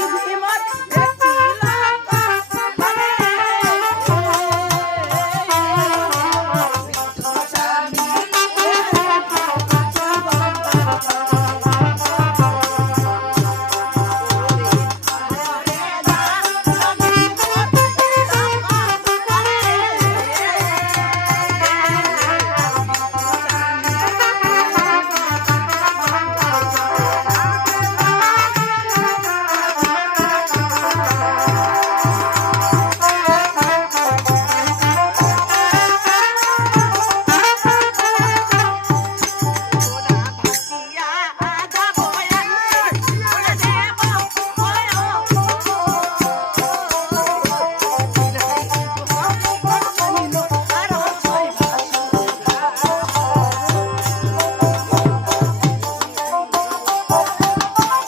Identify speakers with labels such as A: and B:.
A: Bibli Imot.